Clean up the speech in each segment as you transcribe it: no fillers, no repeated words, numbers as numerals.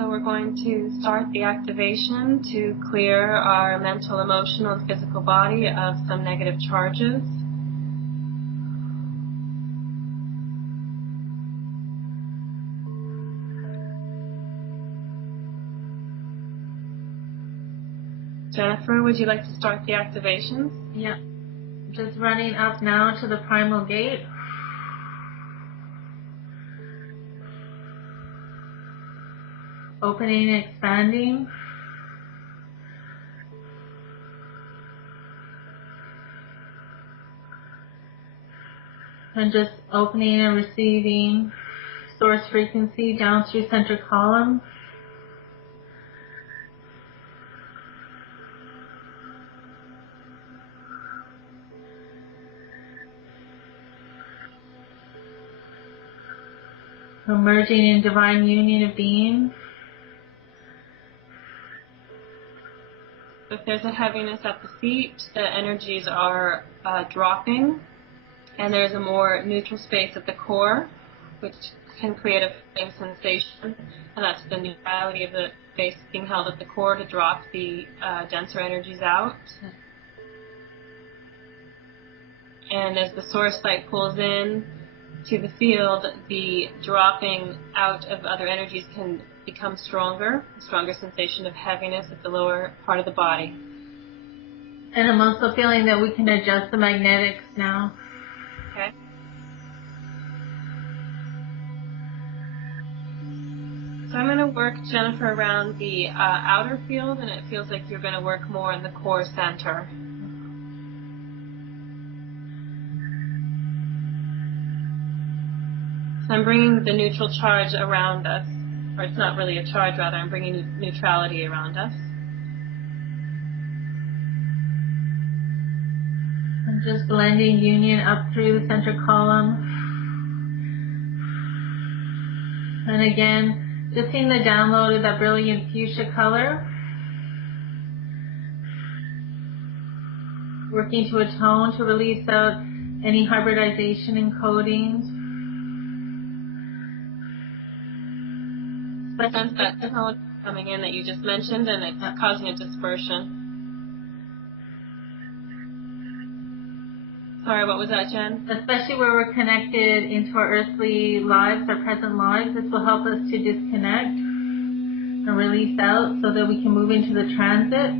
So we're going to start the activation to clear our mental, emotional, and physical body of some negative charges. Jennifer, would you like to start the activations? Yeah. Just running up now to the primal gate. Opening and expanding. And just opening and receiving source frequency down through center column. Emerging in divine union of being. If there's a heaviness at the feet, the energies are dropping, and there's a more neutral space at the core, which can create a feeling sensation, and that's the neutrality of the space being held at the core to drop the denser energies out. And as the source light pulls in to the field, the dropping out of other energies can become stronger, a stronger sensation of heaviness at the lower part of the body. And I'm also feeling that we can adjust the magnetics now. Okay. So I'm going to work, Jennifer, around the outer field, and it feels like you're going to work more in the core center. So I'm bringing the neutral charge around us, or it's not really a charge, rather, I'm bringing neutrality around us. I'm just blending union up through the center column. And again, just seeing the download of that brilliant fuchsia color. Working to a tone to release out any hybridization encodings. I sense that tone coming in that you just mentioned, and it's causing a dispersion. Sorry, what was that, Jen? Especially where we're connected into our earthly lives, our present lives, this will help us to disconnect and release out so that we can move into the transit.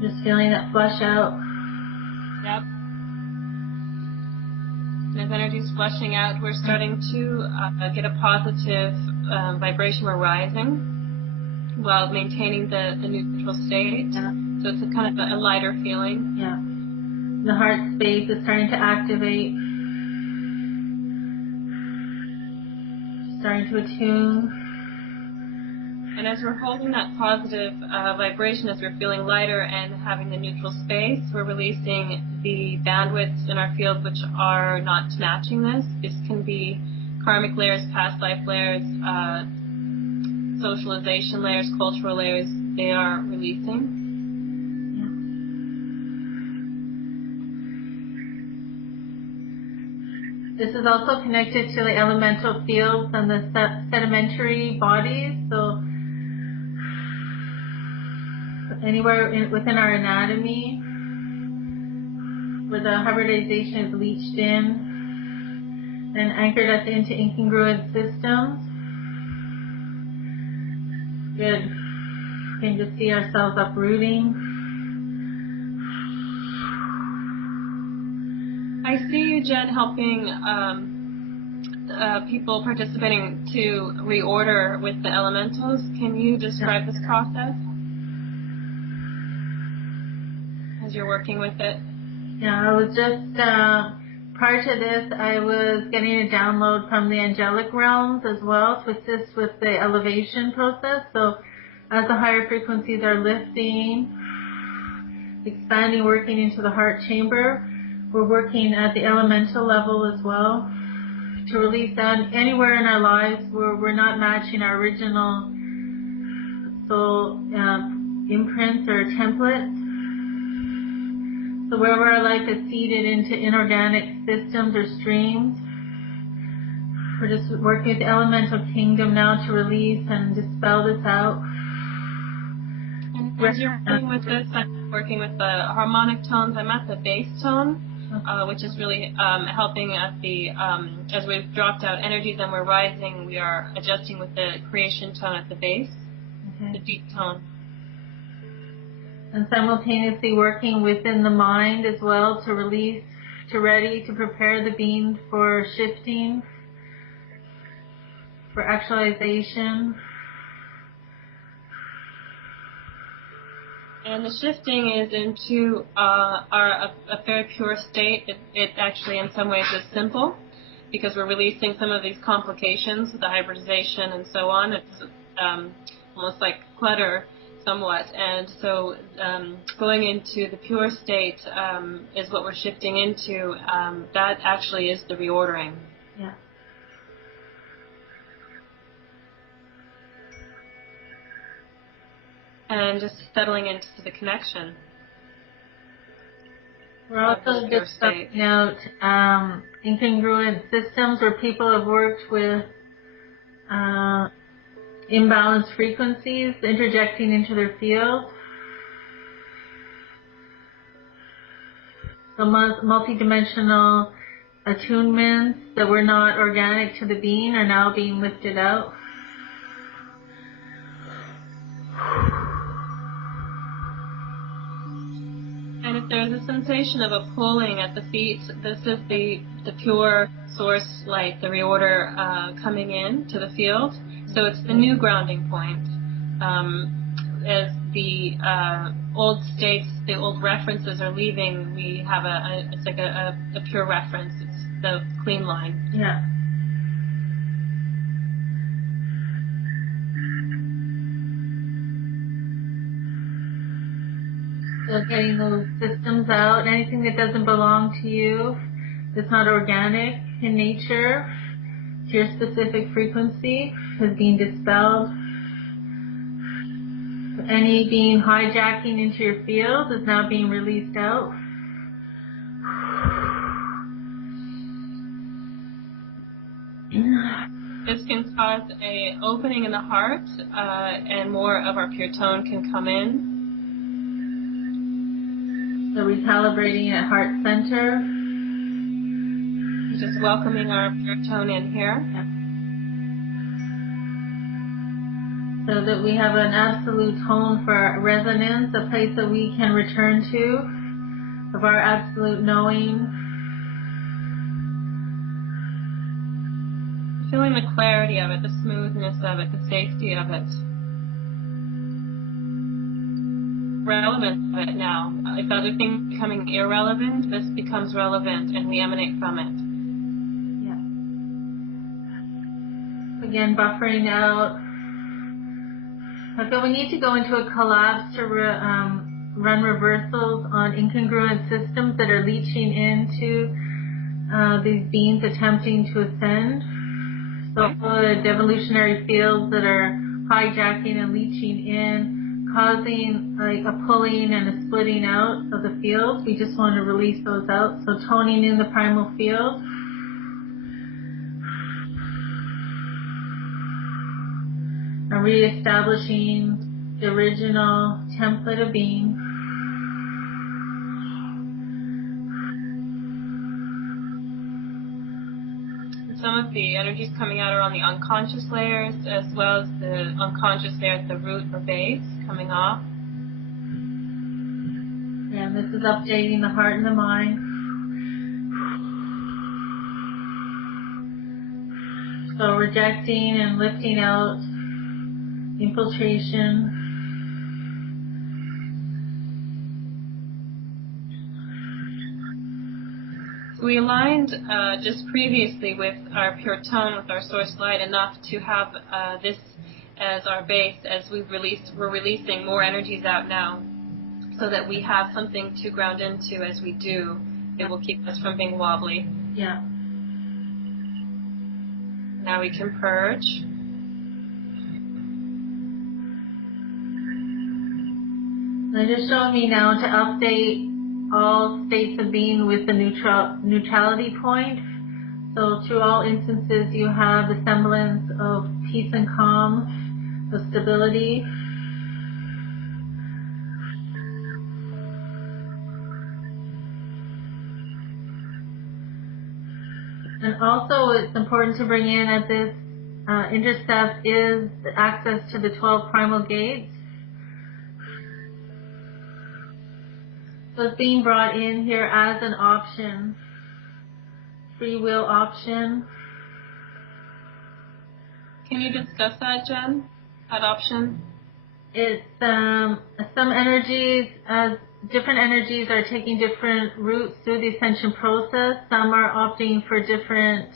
Just feeling that flush out. Yep. As energy's flushing out, we're starting to get a positive vibration. We're rising while maintaining the neutral state. Yeah. So it's a kind of a lighter feeling. Yeah. The heart space is starting to activate. Starting to attune. And as we're holding that positive vibration, as we're feeling lighter and having the neutral space, we're releasing the bandwidths in our field which are not matching this. This can be karmic layers, past life layers, socialization layers, cultural layers. They are releasing. This is also connected to the elemental fields and the sedimentary bodies. So anywhere within our anatomy where the hybridization is leached in and anchored us into incongruent systems. Good. We can just see ourselves uprooting. I see you, Jen, helping people participating to reorder with the elementals. Can you describe this process as you're working with it? Yeah, I was just, prior to this, I was getting a download from the angelic realms as well to assist with the elevation process. So as the higher frequencies are lifting, expanding, working into the heart chamber, we're working at the elemental level as well to release that anywhere in our lives where we're not matching our original soul imprints or templates. So wherever our life is seeded into inorganic systems or streams, we're just working with the elemental kingdom now to release and dispel this out. And as you're working with this, I'm working with the harmonic tones. I'm at the bass tone, which is really helping at the, as we've dropped out energies and we're rising, we are adjusting with the creation tone at the base, the deep tone. And simultaneously working within the mind as well to release, to ready, to prepare the being for shifting, for actualization. And the shifting is into a very pure state. It actually, in some ways, is simple because we're releasing some of these complications, the hybridization and so on. It's almost like clutter somewhat. And so going into the pure state is what we're shifting into. That actually is the reordering. Yeah. And just settling into the connection. We're also just finding out incongruent systems where people have worked with imbalanced frequencies interjecting into their field. So multidimensional attunements that were not organic to the being are now being lifted out. And if there's a sensation of a pulling at the feet, this is the pure source light, the reorder coming in to the field. So it's the new grounding point. As the old states, the old references are leaving, we have it's like a pure reference. It's the clean line. Yeah. So getting those systems out, anything that doesn't belong to you, that's not organic in nature, to your specific frequency, is being dispelled. Any being hijacking into your field is now being released out. This can cause an opening in the heart, and more of our pure tone can come in. So recalibrating at heart center. Just welcoming our pure tone in here. Yeah. So that we have an absolute tone for our resonance, a place that we can return to, of our absolute knowing. Feeling the clarity of it, the smoothness of it, the safety of it. Relevance of it now. If other things becoming irrelevant, this becomes relevant and we emanate from it. Yeah. Again, buffering out. Okay, we need to go into a collapse to run reversals on incongruent systems that are leaching into these beings attempting to ascend. So the devolutionary fields that are hijacking and leaching in, causing like a pulling and a splitting out of the fields. We just want to release those out. So toning in the primal field. And reestablishing the original template of being. Some of the energies coming out are on the unconscious layers, as well as the unconscious layer at the root or base coming off. And this is updating the heart and the mind. So rejecting and lifting out infiltration. We aligned just previously with our pure tone, with our source light, enough to have this as our base. As we're releasing more energies out now, so that we have something to ground into as we do. It will keep us from being wobbly. Yeah. Now we can purge. They're just showing me now to update all states of being with the neutrality point. So through all instances, you have the semblance of peace and calm, of stability. And also it's important to bring in at this intercept is the access to the 12 primal gates. So it's being brought in here as an option, free will option. Can you discuss that, Jen? That option? It's some energies, different energies are taking different routes through the ascension process. Some are opting for different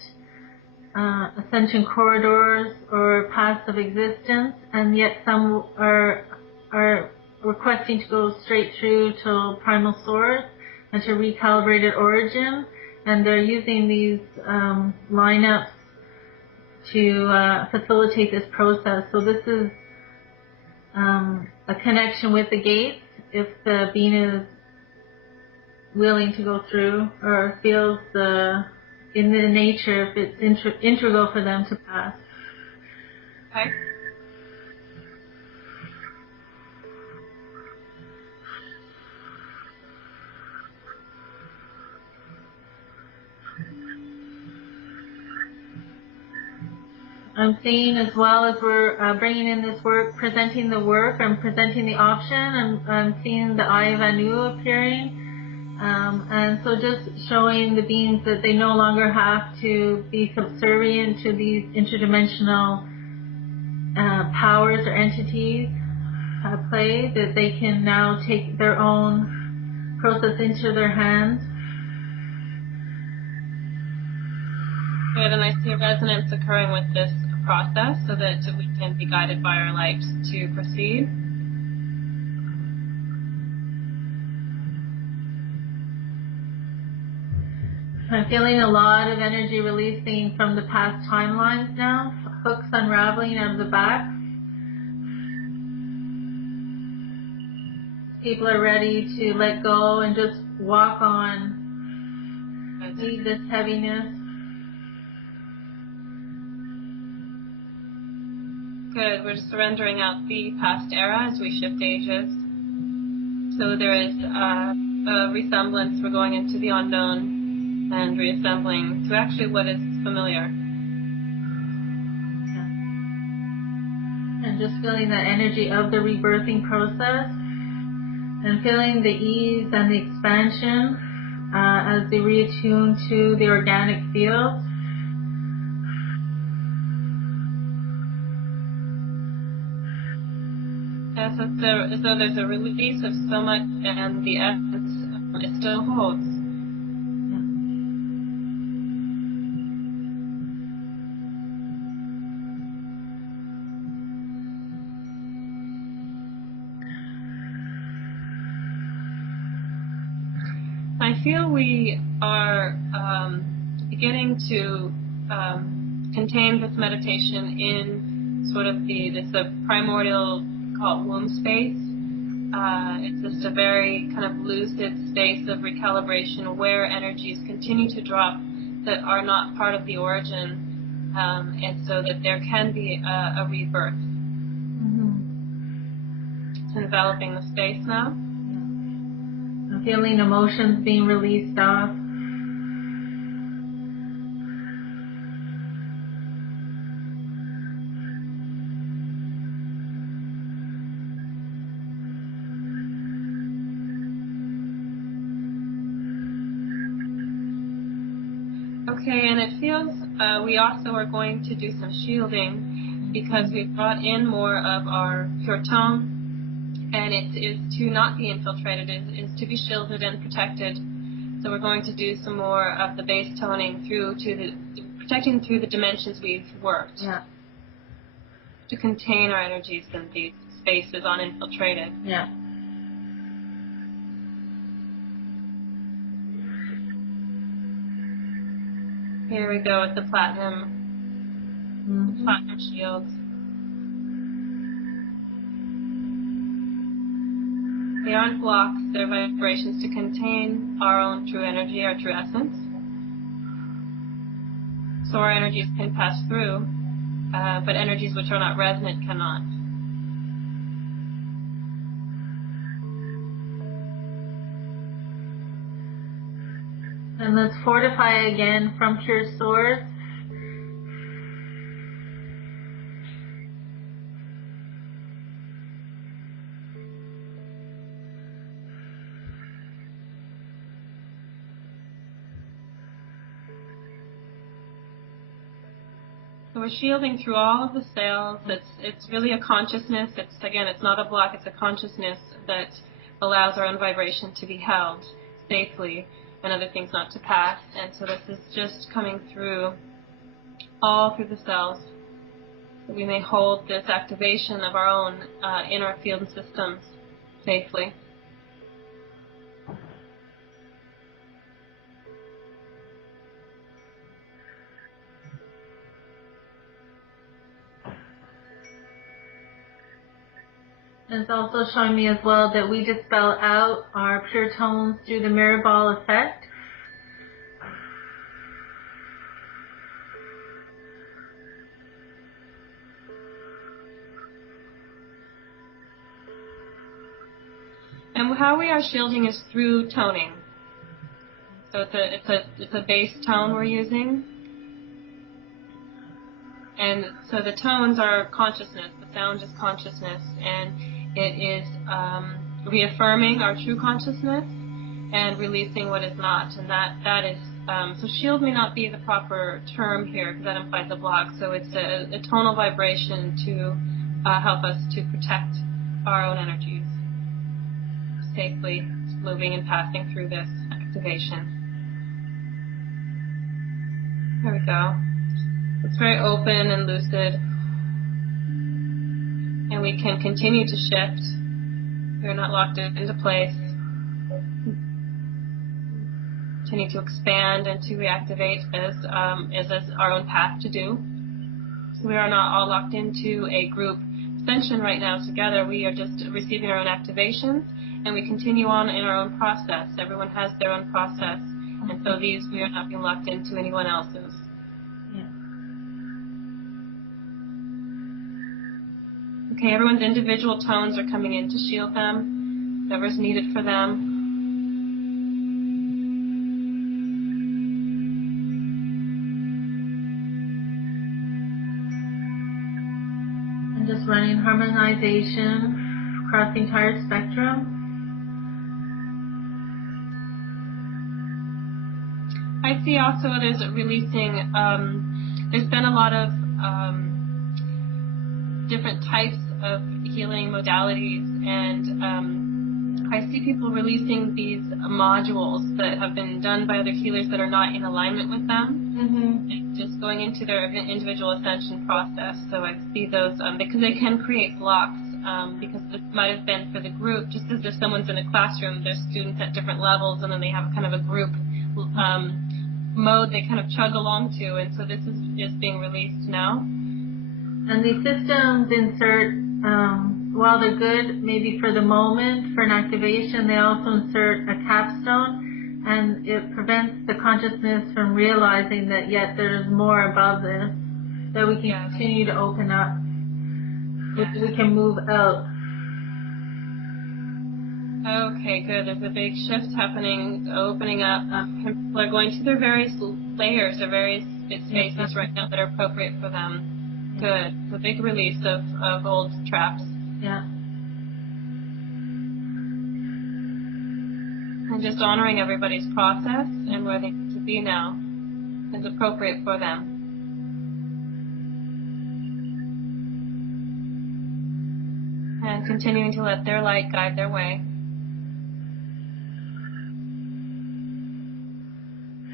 ascension corridors or paths of existence, and yet some are requesting to go straight through to primal source and to recalibrated origin, and they're using these lineups to facilitate this process. So this is a connection with the gates if the being is willing to go through or feels in the nature if it's integral for them to pass. Okay. I'm seeing as well as we're bringing in this work, presenting the work, I'm presenting the option, I'm seeing the Eye of Anu appearing, and so just showing the beings that they no longer have to be subservient to these interdimensional powers or entities at play, that they can now take their own process into their hands. Good, and I see a resonance occurring with this process so that we can be guided by our light to proceed. I'm feeling a lot of energy releasing from the past timelines now, hooks unraveling out of the back. People are ready to let go and just walk on, leave this heaviness. Good, we're surrendering out the past era as we shift ages. So there is a resemblance, we're going into the unknown and reassembling to actually what is familiar. Yeah. And just feeling that energy of the rebirthing process and feeling the ease and the expansion as they reattune to the organic field. Yes, as though there's a release of so much and the essence it still holds. I feel we are beginning to contain this meditation in sort of this primordial, call it womb space. It's just a very kind of lucid space of recalibration where energies continue to drop that are not part of the origin, and so that there can be a rebirth. Mm-hmm. It's enveloping the space now. I'm feeling emotions being released off. Okay, and it feels we also are going to do some shielding because we've brought in more of our pure tone, and it is to not be infiltrated, it is to be shielded and protected. So we're going to do some more of the base toning through to protecting through the dimensions we've worked. Yeah. To contain our energies in these spaces uninfiltrated. Yeah. Here we go with the platinum, platinum shields. They aren't blocks, they're vibrations to contain our own true energy, our true essence. So our energies can pass through, but energies which are not resonant cannot. And let's fortify again from pure source. So we're shielding through all of the cells. It's really a consciousness. It's not a block. It's a consciousness that allows our own vibration to be held safely and other things not to pass. And so this is just coming through all through the cells, so we may hold this activation of our own inner field and systems safely. It's also showing me as well that we dispel out our pure tones through the mirror ball effect. And how we are shielding is through toning. So it's a bass tone we're using. And so the tones are consciousness. The sound is consciousness, and it is reaffirming our true consciousness and releasing what is not. And that is so shield may not be the proper term here because that implies a block. So it's a tonal vibration to help us to protect our own energies safely, moving and passing through this activation. There we go. It's very open and lucid, and we can continue to shift. We're not locked into place. Continue to expand and to reactivate as our own path to do. So we are not all locked into a group ascension right now together. We are just receiving our own activations, and we continue on in our own process. Everyone has their own process, and so we are not being locked into anyone else's. Okay, everyone's individual tones are coming in to shield them, whatever's needed for them. And just running harmonization across the entire spectrum. I see also there's releasing, there's been a lot of different types of healing modalities, and I see people releasing these modules that have been done by other healers that are not in alignment with them, and just going into their individual ascension process. So I see those because they can create blocks, because this might have been for the group, just as if someone's in a classroom, there's students at different levels, and then they have kind of a group mode they kind of chug along to, and so this is just being released now. And these systems insert, while they're good maybe for the moment, for an activation, they also insert a capstone, and it prevents the consciousness from realizing that yet there's more above this, that we can continue to open up, we can move out. Okay, good. There's a big shift happening, opening up. People are going through their various layers, their various spaces right now that are appropriate for them. Good. It's a big release of old traps. Yeah. And just honoring everybody's process and where they need to be now is appropriate for them. And continuing to let their light guide their way.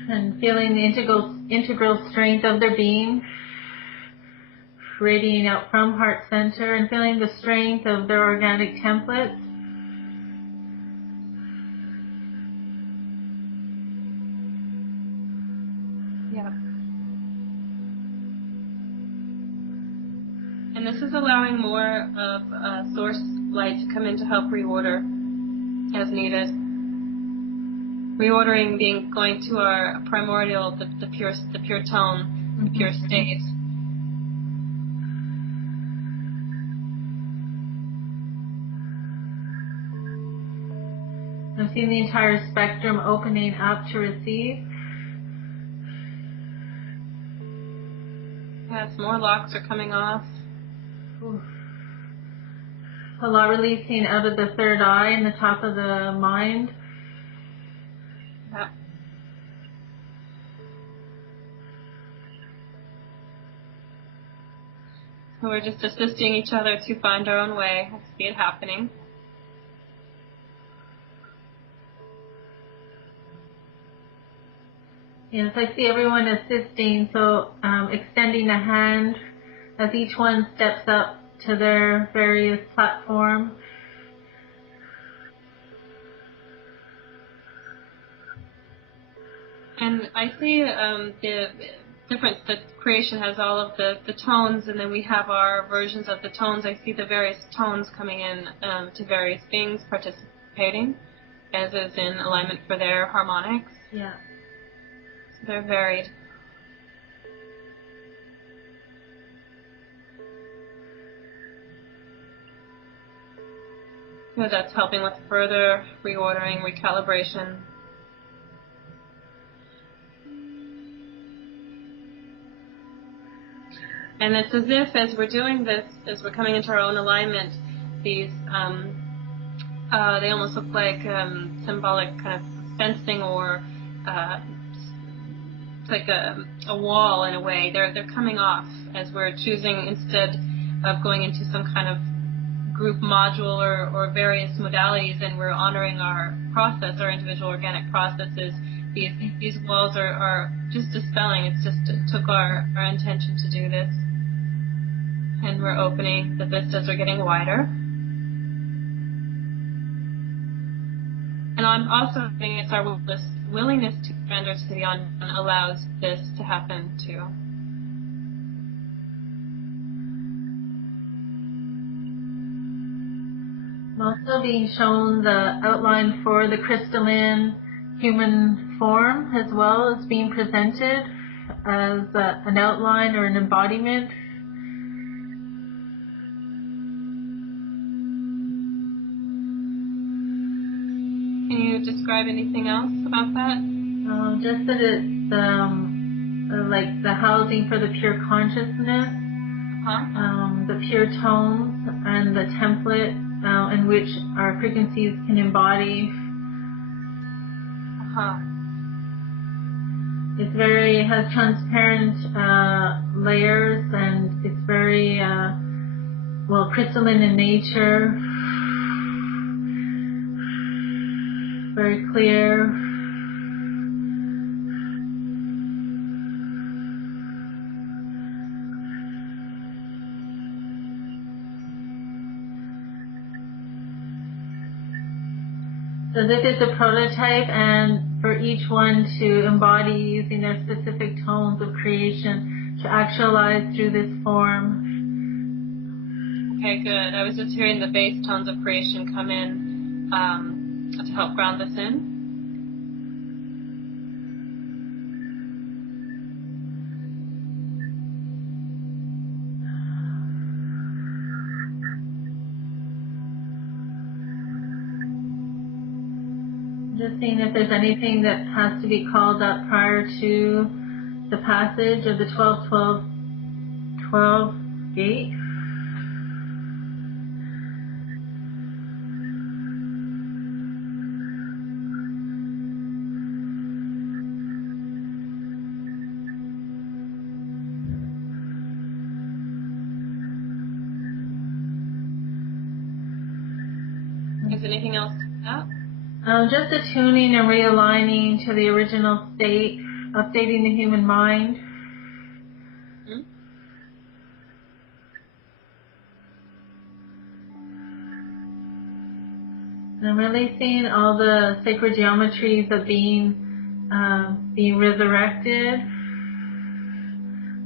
And feeling the integral strength of their being, radiating out from heart center, and feeling the strength of their organic templates. Yeah. And this is allowing more of source light to come in to help reorder. as needed. Reordering, going to our primordial, the pure tone, the pure state. I'm seeing the entire spectrum opening up to receive. Yes, more locks are coming off. Oof. A lot releasing out of the third eye and the top of the mind. Yeah. So we're just assisting each other to find our own way. I see it happening. Yes, I see everyone assisting, so extending a hand as each one steps up to their various platform. And I see the difference that creation has all of the tones, and then we have our versions of the tones. I see the various tones coming in to various beings participating, as is in alignment for their harmonics. Yeah. So they're varied. So that's helping with further reordering, recalibration. And it's as if, as we're doing this, as we're coming into our own alignment, these they almost look like symbolic kind of fencing, or it's like a wall in a way. They're coming off as we're choosing, instead of going into some kind of group module or various modalities, and we're honoring our process, our individual organic processes. These walls are just dispelling. It's just, it took our intention to do this. And we're opening, the vistas are getting wider. And I'm also saying it's our willingness to surrender to the unknown allows this to happen too. I'm also being shown the outline for the crystalline human form, as well as being presented as an outline or an embodiment. Can you describe anything else about that? Just that it's like the housing for the pure consciousness, the pure tones, and the template in which our frequencies can embody. It has transparent layers, and it's very crystalline in nature, very clear. So this is a prototype, and for each one to embody using their specific tones of creation to actualize through this form. Okay, good. I was just hearing the base tones of creation come in to help ground this in. Just seeing if there's anything that has to be called up prior to the passage of the 12-12-12 gate. Is anything else to that? Just attuning and realigning to the original state, updating the human mind. Mm-hmm. And releasing all the sacred geometries of being resurrected.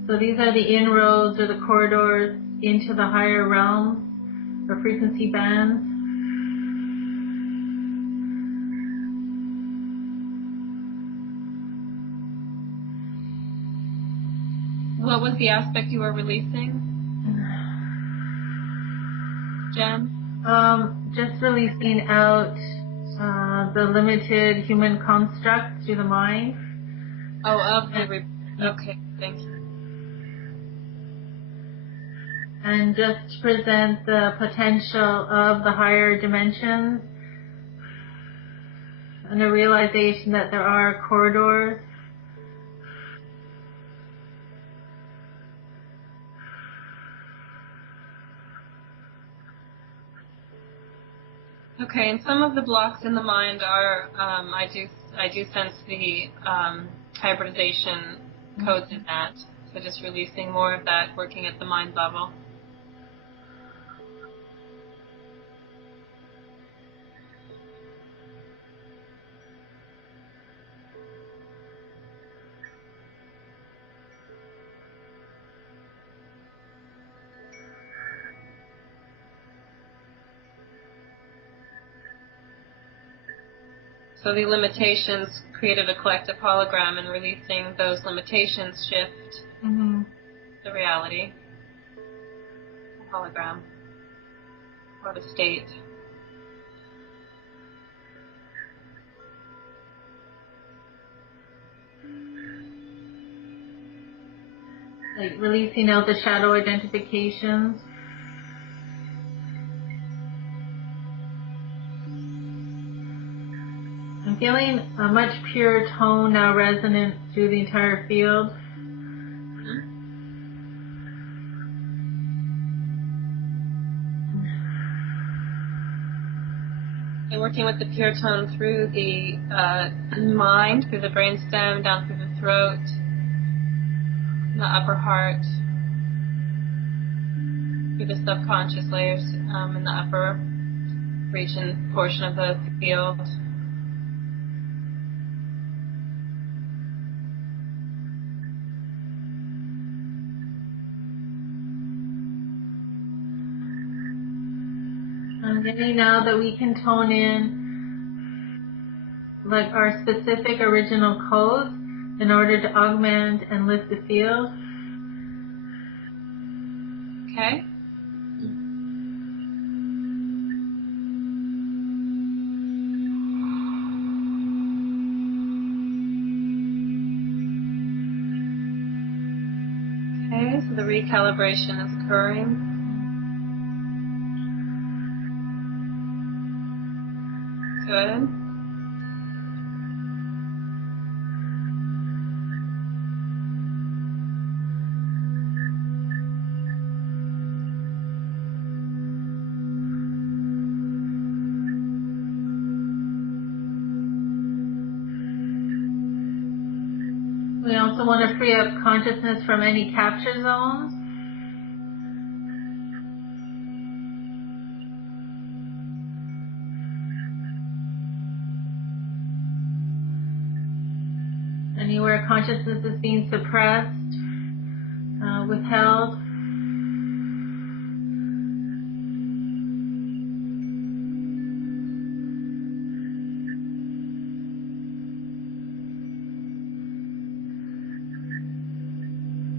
So these are the inroads or the corridors into the higher realms or frequency bands. was the aspect you were releasing, Jen? Just releasing out the limited human construct through the mind. Oh, okay, thank you. And just present the potential of the higher dimensions and the realization that there are corridors. Okay, and some of the blocks in the mind are, I do sense the hybridization codes in that. So just releasing more of that, working at the mind level. So the limitations created a collective hologram, and releasing those limitations shift the reality, the hologram, or the state. Like releasing out the shadow identifications. I'm feeling a much pure tone now resonant through the entire field. And working with the pure tone through the mind, through the brainstem, down through the throat, the upper heart, through the subconscious layers in the upper region portion of the field. I'm getting now that we can tone in like our specific original codes in order to augment and lift the field. Okay. Okay, so the recalibration is occurring. Good. We also want to free up consciousness from any capture zones. Anywhere consciousness is being suppressed, withheld.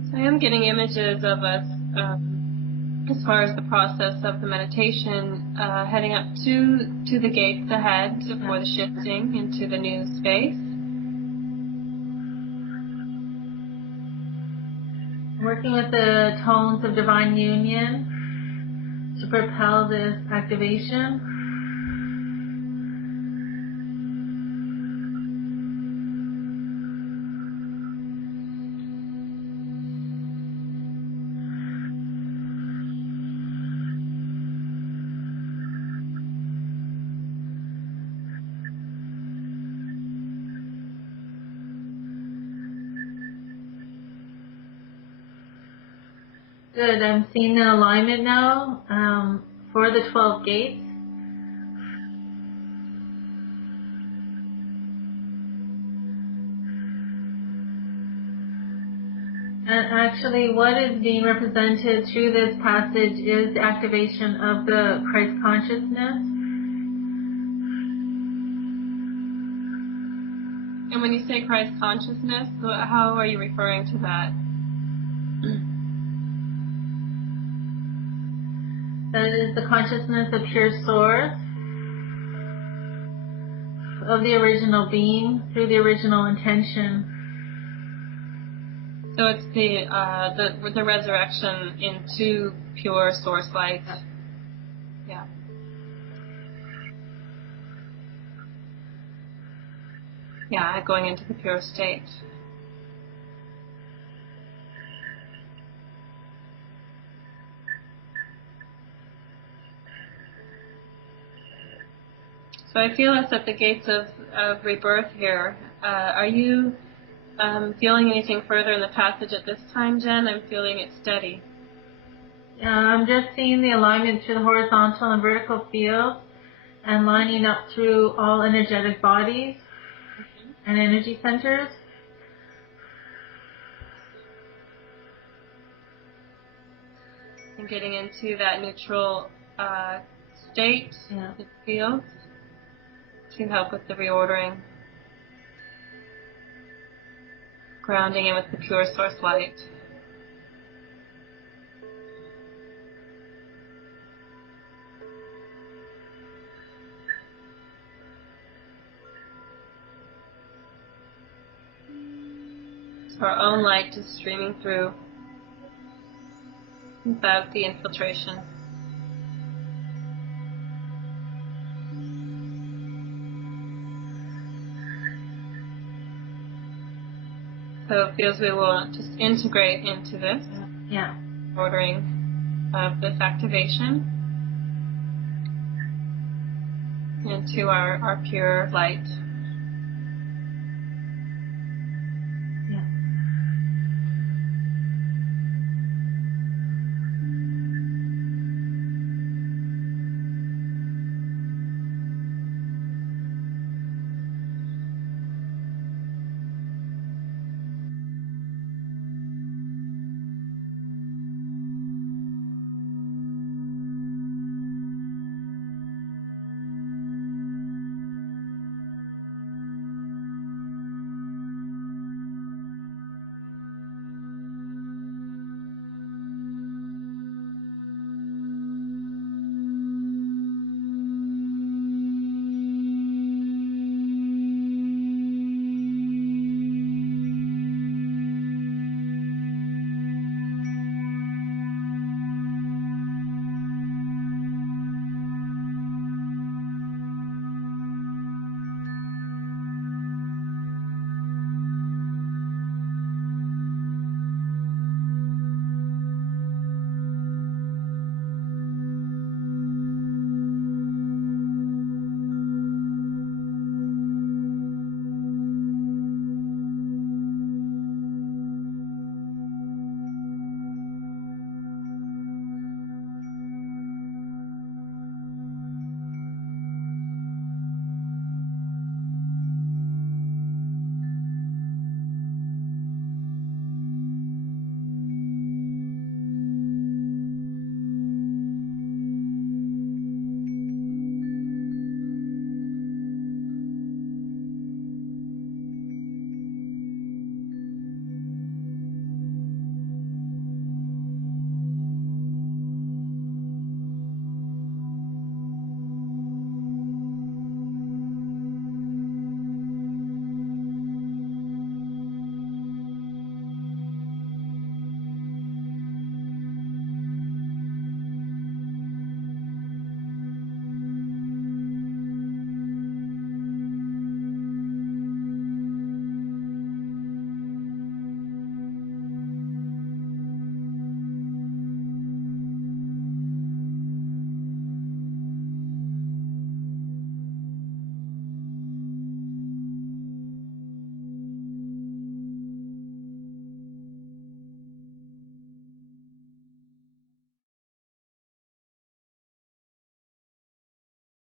So I am getting images of us as far as the process of the meditation, heading up to the gates ahead for the shifting into the new space. Working with the tones of divine union to propel this activation. Good. I'm seeing the alignment now for the 12 gates. And actually, what is being represented through this passage is the activation of the Christ consciousness. And when you say Christ consciousness, how are you referring to that? That is the consciousness of pure source, of the original being through the original intention. So it's the resurrection into pure source light. Yeah. Yeah, going into the pure state. So I feel us at the gates of rebirth here. Are you feeling anything further in the passage at this time, Jen? I'm feeling it steady. I'm just seeing the alignment through the horizontal and vertical fields and lining up through all energetic bodies and energy centers. And getting into that neutral state, it feels, to help with the reordering. Grounding in with the pure source light. So our own light is streaming through without the infiltration. So it feels we will just integrate into this ordering of this activation into our pure light.